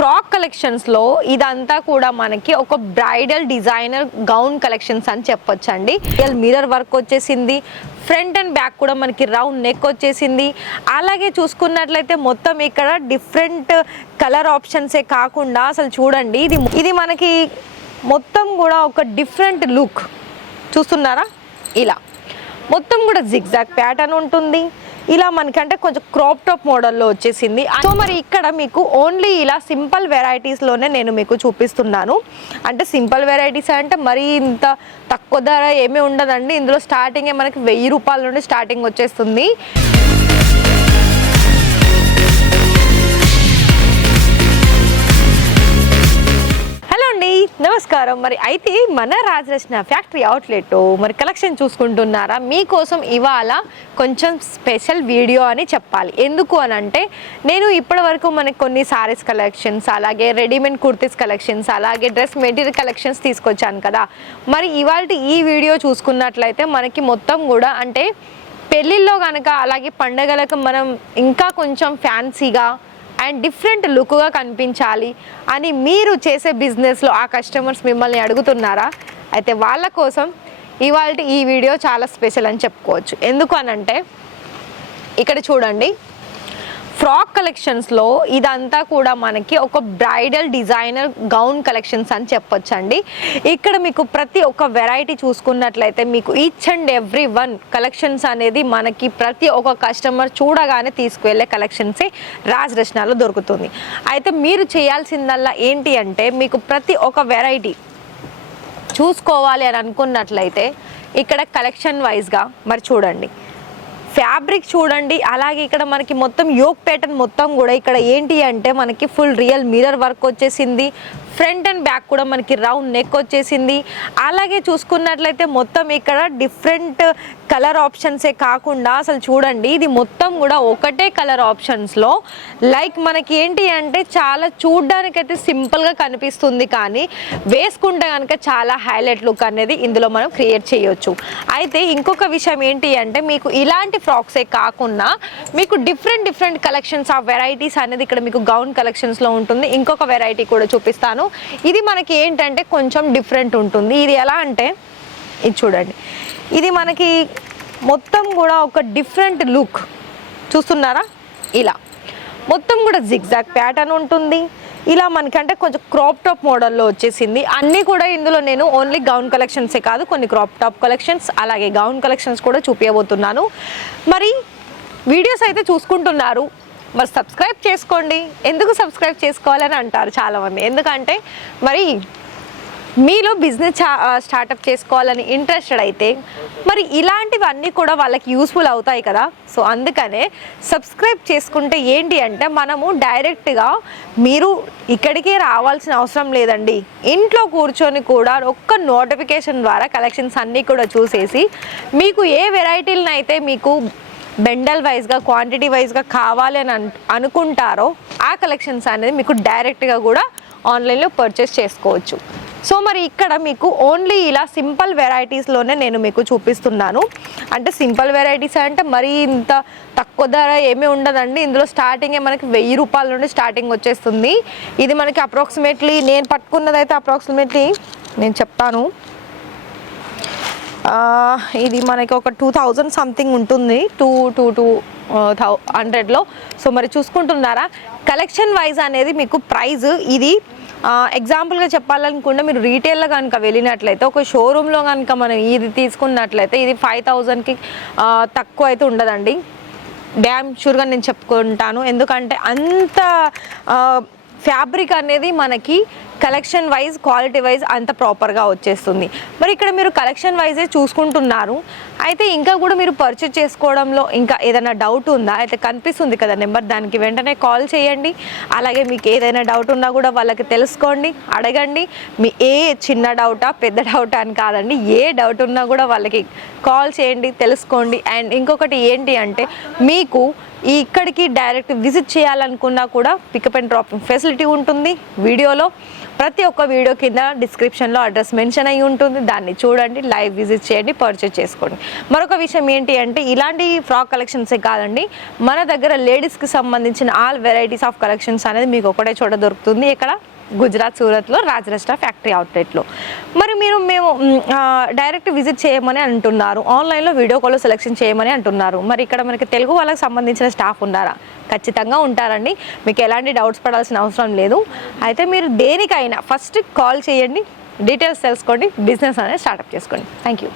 Frock collections లో ఇదంతా కూడా మనకి ఒక బ్రైడల్ డిజైనర్ గౌన్ కలెక్షన్స్ అని చెప్పొచ్చండి. మిర్రర్ వర్క్ వచ్చేసింది, ఫ్రంట్ అండ్ బ్యాక్ కూడా మనకి రౌండ్ నెక్ వచ్చేసింది. అలాగే చూసుకున్నట్లయితే మొత్తం ఇక్కడ డిఫరెంట్ కలర్ ఆప్షన్సే కాకుండా అసలు చూడండి ఇది మనకి మొత్తం కూడా ఒక డిఫరెంట్ లుక్ చూస్తున్నారా. ఇలా మొత్తం కూడా జిగ్జాగ్ ప్యాటర్న్ ఉంటుంది. ఇలా మనకంటే కొంచెం క్రాప్ టాప్ మోడల్లో వచ్చేసింది. సో మరి ఇక్కడ మీకు ఓన్లీ ఇలా సింపుల్ వెరైటీస్లోనే నేను మీకు చూపిస్తున్నాను. అంటే సింపుల్ వెరైటీస్ అంటే మరీ ఇంత తక్కువ ధర ఏమీ ఉండదండి. ఇందులో స్టార్టింగే మనకి 1000 రూపాయల నుండి స్టార్టింగ్ వచ్చేస్తుంది. నమస్కారం. మరి అయితే మన రాజరచన ఫ్యాక్టరీ అవుట్లెట్ మరి కలెక్షన్ చూసుకుంటున్నారా, మీకోసం ఇవాళ కొంచెం స్పెషల్ వీడియో అని చెప్పాలి. ఎందుకు అని అంటే నేను ఇప్పటి వరకు మనకి కొన్ని సారీస్ కలెక్షన్స్, అలాగే రెడీమేడ్ కుర్తీస్ కలెక్షన్స్, అలాగే డ్రెస్ మెటీరియల్ కలెక్షన్స్ తీసుకొచ్చాను కదా. మరి ఇవాళ ఈ వీడియో చూసుకున్నట్లయితే మనకి మొత్తం కూడా అంటే పెళ్ళిళ్ళలో కనుక అలాగే పండగలకు మనం ఇంకా కొంచెం ఫ్యాన్సీగా అండ్ డిఫరెంట్ లుక్గా కనిపించాలి అని మీరు చేసే బిజినెస్లో ఆ కస్టమర్స్ మిమ్మల్ని అడుగుతున్నారా? అయితే వాళ్ళ కోసం ఇవాళ ఈ వీడియో చాలా స్పెషల్ అని చెప్పుకోవచ్చు. ఎందుకు అనంటే ఇక్కడ చూడండి, ఫ్రాక్ కలెక్షన్స్లో ఇదంతా కూడా మనకి ఒక బ్రైడల్ డిజైనర్ గౌన్ కలెక్షన్స్ అని చెప్పొచ్చండి. ఇక్కడ మీకు ప్రతి ఒక్క వెరైటీ చూసుకున్నట్లయితే మీకు each and every one collections అనేది మనకి ప్రతి ఒక్క కస్టమర్ చూడగానే తీసుకువెళ్ళే కలెక్షన్సే రాజరచనలో దొరుకుతుంది. అయితే మీరు చేయాల్సిందల్లా ఏంటి అంటే మీకు ప్రతి ఒక్క వెరైటీ చూసుకోవాలి అని అనుకున్నట్లయితే ఇక్కడ కలెక్షన్ వైజ్గా మరి చూడండి, ఫ్యాబ్రిక్ చూడండి, అలాగే ఇక్కడ మనకి మొత్తం యోక్ ప్యాటర్న్ మొత్తం కూడా ఇక్కడ ఏంటి అంటే మనకి ఫుల్ రియల్ మిర్రర్ వర్క్ వచ్చేసింది. ఫ్రంట్ అండ్ బ్యాక్ కూడా మనకి రౌండ్ నెక్ వచ్చేసింది. అలాగే చూసుకున్నట్లయితే మొత్తం ఇక్కడ డిఫరెంట్ కలర్ ఆప్షన్సే కాకుండా అసలు చూడండి ఇది మొత్తం కూడా ఒకటే కలర్ ఆప్షన్స్లో లైక్ మనకి ఏంటి అంటే చాలా చూడ్డానికైతే సింపుల్గా కనిపిస్తుంది, కానీ వేసుకుంటే కనుక చాలా హైలైట్ లుక్ అనేది ఇందులో మనం క్రియేట్ చేయొచ్చు. అయితే ఇంకొక విషయం ఏంటి అంటే మీకు ఇలాంటి ఫ్రాక్సే కాకుండా మీకు డిఫరెంట్ కలెక్షన్స్ ఆఫ్ వెరైటీస్ అనేది ఇక్కడ మీకు గౌన్ కలెక్షన్స్లో ఉంటుంది. ఇంకొక వెరైటీ కూడా చూపిస్తాను. ఇది మనకి ఏంటంటే కొంచెం డిఫరెంట్ ఉంటుంది. ఇది ఎలా అంటే ఇది చూడండి, ఇది మనకి మొత్తం కూడా ఒక డిఫరెంట్ లుక్ చూస్తున్నారా. ఇలా మొత్తం కూడా జిగ్జాగ్ ప్యాటర్న్ ఉంటుంది. ఇలా మనకంటే కొంచెం క్రాప్ టాప్ మోడల్లో వచ్చేసింది. అన్నీ కూడా ఇందులో నేను ఓన్లీ గౌన్ కలెక్షన్సే కాదు, కొన్ని క్రాప్ టాప్ కలెక్షన్స్ అలాగే గౌన్ కలెక్షన్స్ కూడా చూపించబోతున్నాను. మరి వీడియోస్ అయితే చూసుకుంటున్నారు, మరి సబ్స్క్రైబ్ చేసుకోండి. ఎందుకు సబ్స్క్రైబ్ చేసుకోవాలని అంటారు చాలామంది, ఎందుకంటే మరి మీలో బిజినెస్ స్టార్టప్ చేసుకోవాలని ఇంట్రెస్టెడ్ అయితే మరి ఇలాంటివన్నీ కూడా వాళ్ళకి యూస్ఫుల్ అవుతాయి కదా. సో అందుకనే సబ్స్క్రైబ్ చేసుకుంటే ఏంటి అంటే మనము డైరెక్ట్గా మీరు ఇక్కడికే రావాల్సిన అవసరం లేదండి. ఇంట్లో కూర్చొని కూడా ఒక్క నోటిఫికేషన్ ద్వారా కలెక్షన్స్ అన్నీ కూడా చూసేసి మీకు ఏ వెరైటీలను అయితే మీకు బెండల్ వైజ్గా క్వాంటిటీ వైజ్గా కావాలి అని అనుకుంటారో ఆ కలెక్షన్స్ అనేది మీకు డైరెక్ట్గా కూడా ఆన్లైన్లో పర్చేస్ చేసుకోవచ్చు. సో మరి ఇక్కడ మీకు ఓన్లీ ఇలా సింపుల్ వెరైటీస్లోనే నేను మీకు చూపిస్తున్నాను. అంటే సింపుల్ వెరైటీస్ అంటే మరీ ఇంత తక్కువ ధర ఏమీ ఉండదండి. ఇందులో స్టార్టింగే మనకి 1000 రూపాయల నుండి స్టార్టింగ్ వచ్చేస్తుంది. ఇది మనకి అప్రాక్సిమేట్లీ నేను పట్టుకున్నదైతే అప్రాక్సిమేట్లీ నేను చెప్తాను, ఇది మనకి ఒక 2000 సంథింగ్ ఉంటుంది, 200లో. సో మరి చూసుకుంటున్నారా కలెక్షన్ వైజ్ అనేది మీకు ప్రైజ్ ఇది ఎగ్జాంపుల్గా చెప్పాలనుకుంటే మీరు రీటైల్లో కనుక వెళ్ళినట్లయితే ఒక షోరూంలో కనుక మనం ఇది తీసుకున్నట్లయితే ఇది 5000కి తక్కువ అయితే ఉండదండి. డ్యామ్ షూర్గా నేను చెప్పుకుంటాను, ఎందుకంటే అంత ఫ్యాబ్రిక్ అనేది మనకి కలెక్షన్ వైజ్ క్వాలిటీ వైజ్ అంత ప్రాపర్గా వచ్చేస్తుంది. మరి ఇక్కడ మీరు కలెక్షన్ వైజే చూసుకుంటున్నారు. అయితే ఇంకా కూడా మీరు పర్చేజ్ చేసుకోవడంలో ఇంకా ఏదైనా డౌట్ ఉందా అయితే కనిపిస్తుంది కదా నెంబర్, దానికి వెంటనే కాల్ చేయండి. అలాగే మీకు ఏదైనా డౌట్ ఉన్నా కూడా వాళ్ళకి తెలుసుకోండి, అడగండి. మీ ఏ చిన్న డౌటా పెద్ద డౌటా అని కాదండి, ఏ డౌట్ ఉన్నా కూడా వాళ్ళకి కాల్ చేయండి, తెలుసుకోండి. అండ్ ఇంకొకటి ఏంటి అంటే మీకు ఇక్కడికి డైరెక్ట్ విజిట్ చేయాలనుకున్నా కూడా పికప్ అండ్ డ్రాపింగ్ ఫెసిలిటీ ఉంటుంది. వీడియోలో ప్రతి ఒక్క వీడియో కింద డిస్క్రిప్షన్లో అడ్రస్ మెన్షన్ అయ్యి ఉంటుంది. దాన్ని చూడండి, లైవ్ విజిట్ చేయండి, పర్చేజ్ చేసుకోండి. మరొక విషయం ఏంటి అంటే ఇలాంటి ఫ్రాక్ కలెక్షన్సే కాదండి, మన దగ్గర లేడీస్కి సంబంధించిన ఆల్ వెరైటీస్ ఆఫ్ కలెక్షన్స్ అనేది మీకు ఒకటే చోట దొరుకుతుంది. ఇక్కడ గుజరాత్ సూరత్లో రాజరష్ట ఫ్యాక్టరీ అవుట్లెట్లో. మరి మేము డైరెక్ట్ విజిట్ చేయమని అంటున్నారు, ఆన్లైన్లో వీడియో కాల్లో సెలెక్షన్ చేయమని అంటున్నారు. మరి ఇక్కడ మనకి తెలుగు వాళ్ళకి సంబంధించిన స్టాఫ్ ఉన్నారా? ఖచ్చితంగా ఉంటారండి. మీకు ఎలాంటి డౌట్స్ పడాల్సిన అవసరం లేదు. అయితే మీరు దేనికైనా ఫస్ట్ కాల్ చేయండి, డీటెయిల్స్ తెలుసుకోండి, బిజినెస్ అనేది స్టార్ట్అప్ చేసుకోండి. Thank you.